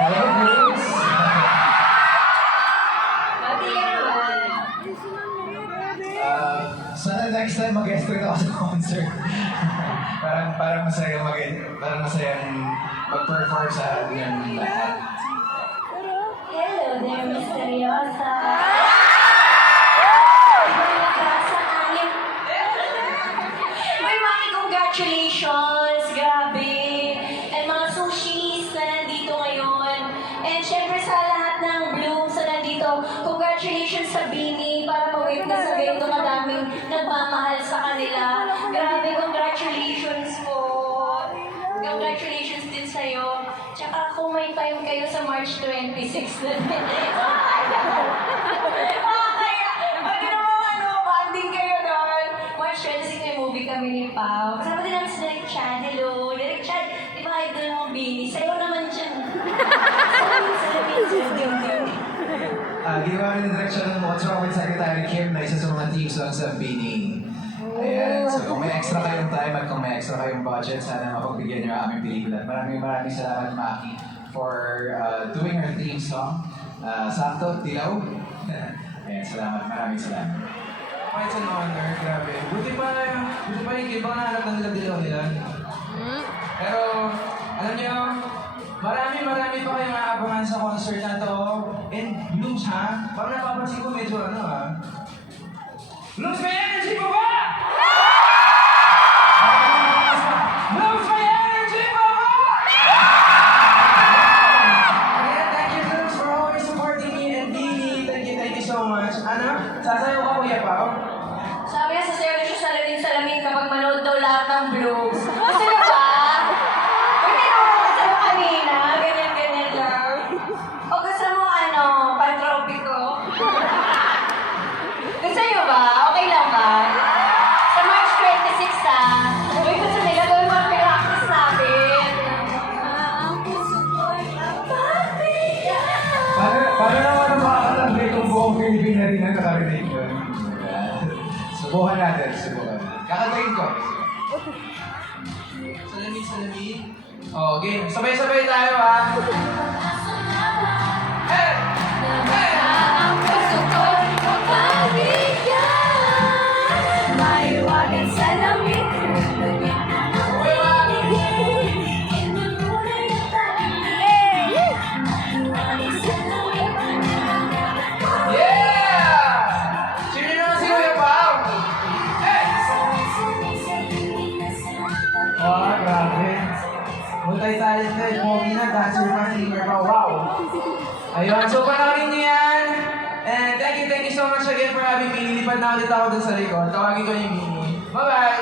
Hello, Bruce! Mati ka naman. Sana next time mag-guest rin ako sa concert. parang masaya parang masayang mag-perform sa atin lahat. Hello there, Misteriosa. May mga congratulations, grabe. And mga sushis na nandito ngayon. And syempre sa lahat ng blooms na nandito, congratulations sa Bini para ma-witness sa ganito madaming nagmamahal sa kanila. Grabe, congratulations po. Congratulations din sa'yo. Tsaka kung may time kayo sa March 26 na din. Kaya, pwede naman banding kayo doon. March 26 may movie kami ni Pao. Kasama din namin si Derek Chan. Hello, Derek Chan. Di ba idol mo, Bini? Sa'yo naman dyan. Ginawa rin ng direksyon ng What's Wrong with Secretary Kim na isa sa mga teams lang sa Bini. Ayan, so kung may extra kayong time at kung may extra kayong budget, sana mapagbigyan niyo ang aming pelikula. Maraming salamat, Maki, for doing our theme song. Sakto, Tilaw. Ayan, salamat. Maraming salamat. It's an honor, grabe. Buti pa yung ibang nahanap ng dilaw nila. Pero, alam niyo, marami pa kayong aabangan sa concert na to. And Blooms, ha? Parang napapansin ko medyo Blooms, may energy pa ba? Blooms, may energy pa ba? Again, thank you, Blooms, for always supporting me and Bini. Thank you so much. Ano? Sasayaw ka, Kuya Pao? Sabi niya, sasayaw na siya salamin kapag manood daw lahat ng blooms. Gusto niya ba? Hindi ko kasama kanina. Ganyan lang. O gusto mo pantropiko? Gusto niyo ba? Okay lang ba? Sa March 26 uy, gusto nila gawin mga practice natin. Paano naman ang makakatanggay kung buong Pilipina rin ang nakarinig yun? Subukan natin. Kakagayin ko. Salamin. Oh, game. Sabay-sabay tayo, ha? Hey! Hey! Ang puso ko'y mapabigyan. Maiwagan sa lamig. Yeah! Sino naman si Kuya Pao? Hey! Oh, grabe. Multi-talented. Pogi na, dancer pa, singer pa. Wow! Ayun, so panoorin niyo yan. And thank you so much again for having me. Lilipad na ulit ako dun sa likod. Tawagin ko yung Mini. Bye-bye!